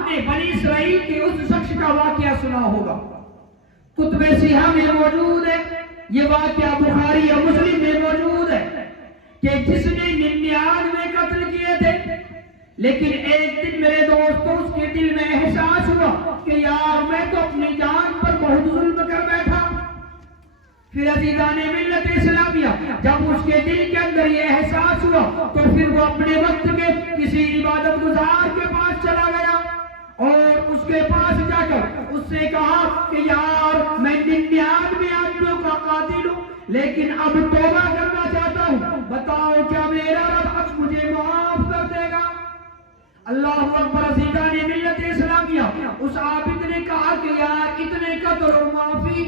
آپ نے بنی اسرائیل کے اس شخص کا واقعہ سنا ہوگا، کتب سیاہ میں موجود ہے، یہ واقعہ بخاری اور مسلم میں موجود ہے کہ جس نے 99 قتل کیے تھے، لیکن ایک دن میرے دوستوں اس کے دل میں احساس ہوا کہ یار میں تو اپنی جان پر بہت ظلم کر بیٹھا۔ پھر عزیزان ملت اسلامیہ جب اس کے دل کے اندر یہ احساس ہوا تو پھر وہ اپنے وقت کے کسی عبادت گزار کے پاس چلا گیا اور اس کے پاس جا کر اس سے کہا کہ یار میں 99 آدمیوں کا قاتل ہوں، لیکن اب توبہ کرنا چاہتا ہوں، بتاؤ کیا میرا رب اب مجھے معاف کر دے گا؟ اللہ اکبر۔ عزیزان ملت اسلامیہ اس عابد نے کہا کہ یار اتنے قتل اور معافی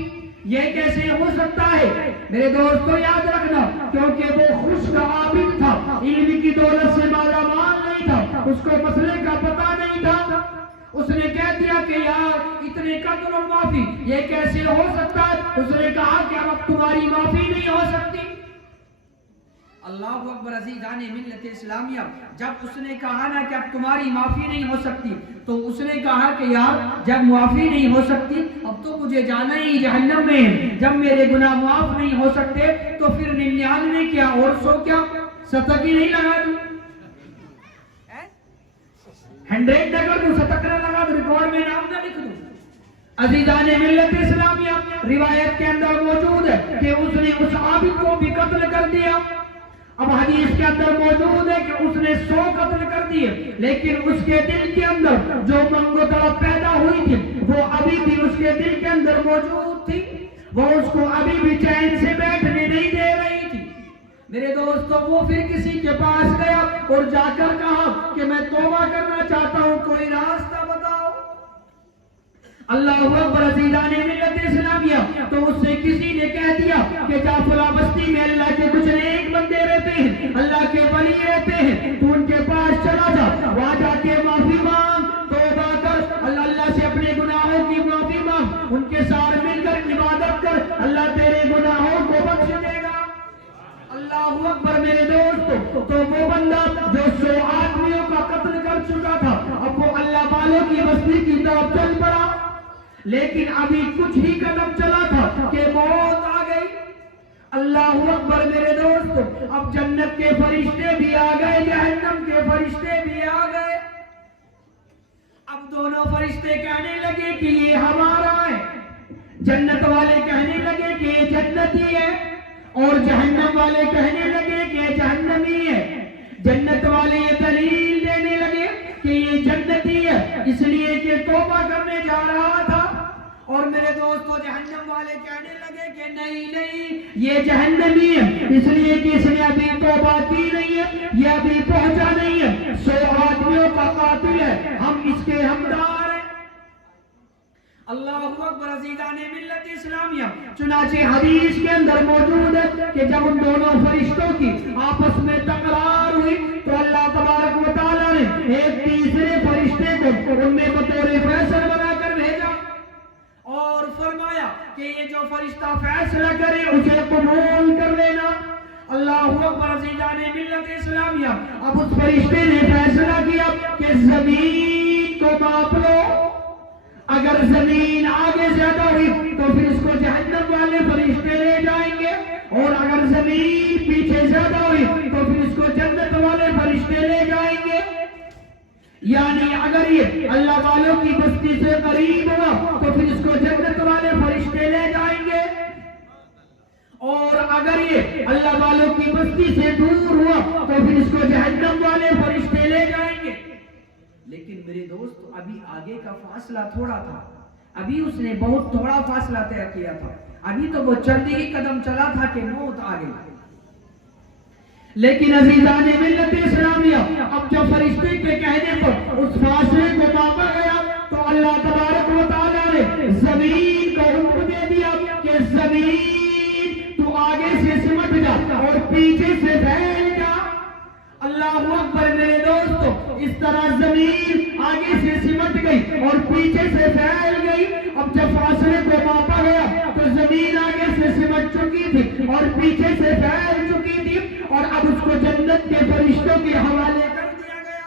یہ کیسے ہو سکتا ہے؟ میرے دوستو یاد رکھنا، کیونکہ وہ خشک عابد تھا، علم کی دولت سے مالا مال نہیں تھا، اس کو مسئلے کا پتہ نہیں تھا۔ اس نے کہہ دیا کہ یار اتنے قتل اور معافی یہ کیسے ہو سکتا ہے؟ اس نے کہا کہ اب تمہاری معافی نہیں ہو سکتی۔ اللہ اکبر۔ عزیزان ملت اسلامیہ جب اس نے کہا نا کہ اب تمہاری معافی نہیں ہو سکتی تو اس نے کہا کہ یار جب معافی نہیں ہو سکتی اب تو مجھے جانا ہی جہنم میں ہے، جب میرے گناہ معاف نہیں ہو سکتے تو پھر 99 کیا اور 100 کیا 70 کی نہیں لگا دوں، 100 نہ کر دوں، 70 نہ لگا دوں، ریکارڈ میں نام نہ لکھ دوں۔ عزیزان ملت اسلامیہ روایت کے اندر موجود ہے کہ اس نے اس عابد کو بھی قتل کر دیا۔ اب حدیث کے اندر موجود ہے کہ اس نے 100 قتل کر دیے، لیکن اس کے دل کے اندر جو منگو طلب پیدا ہوئی تھی وہ ابھی بھی اس کے دل کے اندر موجود تھی، وہ اس کو ابھی بھی چین سے بیٹھنے نہیں دے رہی تھی۔ میرے دوستو وہ پھر کسی کے پاس گیا اور جا کر کہا کہ میں توبہ کرنا چاہتا ہوں، کوئی راستہ بتاؤ۔ اللہ اکبر۔ عزیزان ملت اسلامیہ تو اس سے کسی نے کہہ دیا کہ جا فلاں بستی میں اللہ کے کچھ نیک بندے رہتے ہیں، اللہ کے ولی رہتے ہیں، تو ان کے پاس چلا جا، وہاں جا کے معافی مانگ، توبہ کر، اللہ سے اپنے گناہوں کی معافی مانگ، ان کے ساتھ مل کر عبادت کر، اللہ تیرے گناہوں کو بخش دے گا۔ اللہ اکبر۔ میرے دوستو تو وہ بندہ جو 100 آدمیوں کا قتل کر چکا تھا اب وہ اللہ والوں کی بستی کی طرف چل پڑا، لیکن ابھی کچھ ہی قدم چلا تھا کہ موت آ گئی۔ اللہ اکبر۔ میرے دوستو اب جنت کے فرشتے بھی آ گئے، جہنم کے فرشتے بھی آ گئے۔ اب دونوں فرشتے کہنے لگے کہ یہ ہمارا ہے، جنت والے کہنے لگے کہ یہ جنتی ہے اور جہنم والے کہنے لگے کہ یہ جہنمی ہے۔ جنت والے یہ دلیل دینے لگے کہ یہ جنتی ہے اس لیے کہ توبہ کرنے جا رہا تھا، اور میرے دوستو جہنم والے کہنے لگے کہ نہیں یہ جہنمی ہے اس لیے کہ اس نے ابھی توبہ کی نہیں ہے، یہ ابھی پہنچا نہیں ہے، 100 آدمیوں کا قاتل ہے، ہم اس کے حقدار ہیں۔ اللہ اکبر۔ عزیزان ملت اسلامیہ چنانچہ حدیث کے اندر موجود ہے کہ جب ان دونوں فرشتوں کی آپس میں تکرار ہوئی تو اللہ تبارک و تعالیٰ نے ایک تیسرے فرشتے کو ان میں بطور فیصل بنا کر بھیجا اور فرمایا کہ یہ جو فرشتہ فیصلہ کرے اسے قبول کر لینا۔ اللہ اکبر۔ عزیزان ملت اسلامیہ اب اس فرشتے نے فیصلہ کیا کہ زمین کو ماپ لو، اگر زمین آگے زیادہ ہوئی تو پھر اس کو جہنم والے فرشتے لے جائیں گے، اور اگر زمین پیچھے زیادہ ہوئی تو پھر اس کو جنت والے فرشتے لے جائیں گے۔ یعنی اگر یہ اللہ والوں کی بستی سے قریب ہوا تو پھر اس کو جنت والے فرشتے لے جائیں گے، اور اگر یہ اللہ والوں کی بستی سے دور ہوا تو پھر اس کو جہنم والے فرشتے لے جائیں گے۔ لیکن میرے دوست ابھی آگے کا فاصلہ تھوڑا تھا، ابھی اس نے بہت تھوڑا فاصلہ طے کیا تھا، ابھی تو وہ چند ہی قدم چلا تھا کہ موت آ گئی۔ لیکن عزیزان ملت اسلامیہ اب جو فرشتے کے کہنے پر اس فاصلے کو ماپا گیا تو اللہ تبارک و تعالیٰ نے زمین کو حکم دے دیا کہ زمین تو آگے سے سمٹ جا اور پیچھے سے پھیل جا۔ اللہ اکبر۔ میرے دوستو اس طرح زمین آگے سے سمٹ گئی اور پیچھے سے پھیل گئی۔ اب جب فاصلے کو ماپا گیا تو زمین آگے سے سمٹ چکی تھی اور پیچھے سے پھیل چکی تھی، اور اب اس کو جنت کے فرشتوں کے حوالے کر دیا گیا۔